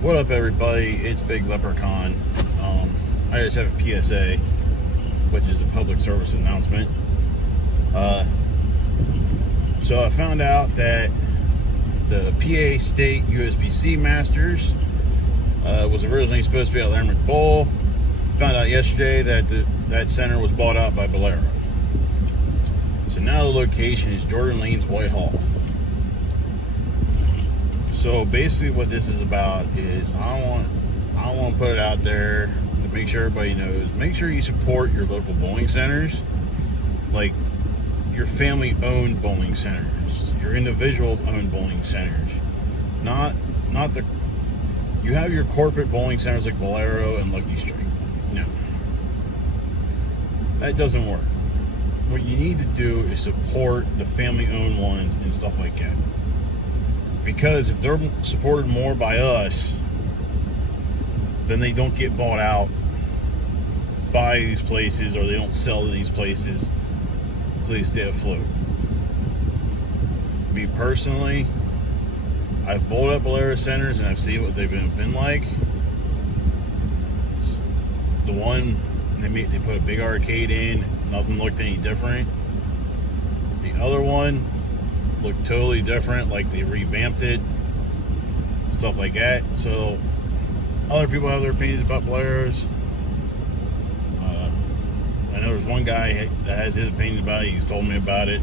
What up, everybody? It's Big Leprechaun. I just have a PSA, which is a public service announcement. So I found out that the PA State USBC Masters was originally supposed to be at Leonard Bowl. Found out yesterday that that center was bought out by Bolero. So now the location is Jordan Lanes Whitehall. So basically what this is about is I want to put it out there to make sure everybody knows. Make sure you support your local bowling centers, like your family-owned bowling centers, your individual-owned bowling centers. Not the. You have your corporate bowling centers like Bolero and Lucky Strike. No, that doesn't work. What you need to do is support the family-owned ones and stuff like that. Because if they're supported more by us, then they don't get bought out by these places, or they don't sell to these places, so they stay afloat. Me personally, I've bowled at Bolero centers and I've seen what they've been like. The one they put a big arcade in, nothing looked any different. The other one looked totally different, like they revamped it, stuff like that. So other people have their opinions about Boleros. I know there's one guy that has his opinions about it. He's told me about it.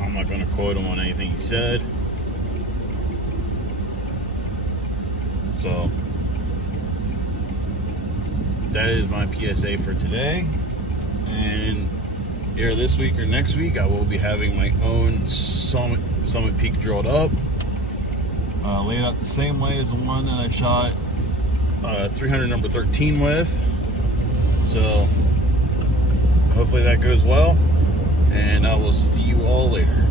I'm not going to quote him on anything he said. So that is my PSA for today. And here this week or next week, I will be having my own Summit Peak drilled up, laid out the same way as the one that I shot 300 number 13 with. So hopefully that goes well, and I will see you all later.